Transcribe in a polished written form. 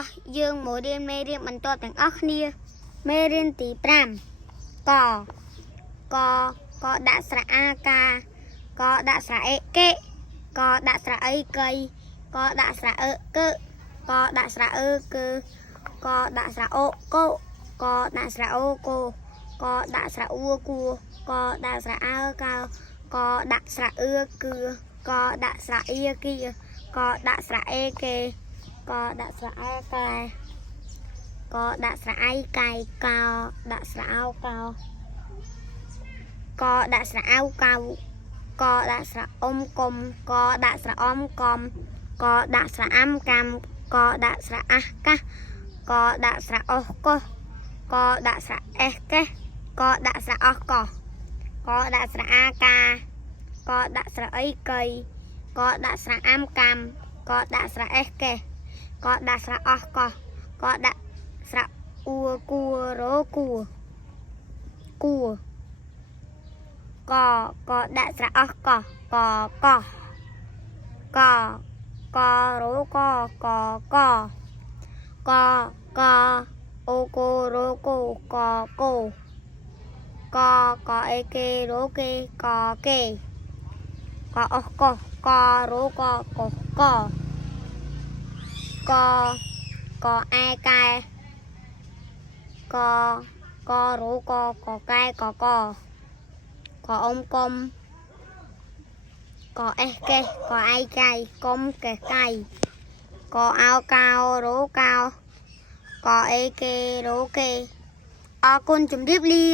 តោះយើងមករៀនមេរៀនបន្តទាំងអស់គ្នាមេរៀនទី5កដាក់ស្រៈអាកាកដាក់ស្រៈអេកេកដាក់ស្រៈអីកៃកដាក់ស្រៈអឺកឺកដាក់ស្រៈអឺគឺកដាក់ស្រៈអូកូកដាក់ស្រៈអូកូកដាក់ស្រៈអ៊ូគួកដាក់ស្រៈអើកៅកដាក់ស្រៈអឺគឺកដាក់ស្រៈអ៊ីគីកដាក់ស្រៈអេកេកដាក់ស្រៈអែកែកដាក់ស្រៈអៃកៃកោដាក់ស្រៈអោកោកដាក់ស្រៈអៅកៅកដាក់ស្រៈអ៊ំកុំកដាក់ស្រៈអ៊ំកំកដាក់ស្រៈអាំកាំកដាក់ស្រៈអះកាសកដាក់ស្រៈអោះកោកដាក់ស្រៈអេះកេះកដាក់ស្រៈអោះកោកដាក់ស្រៈអាកាកដាក់ស្រៈអីកៃកដាក់ស្រៈអាំកាំកដាក់ស្រៈអេះកេះកដាក់ស្រៈអោះកោកដាក់ស្រៈអ៊ូគួរោគួកដាក់ស្រៈអោះកោករោកអូគោរោគោកអេគេរោគេកគេកអោះករោកអែកែករោកកែកអ៊ំកុំកអេះកេះកអៃកៃកុំកេះកៃកអោកោរោកោកអេគេរោគេអរគុណជម្រាបលា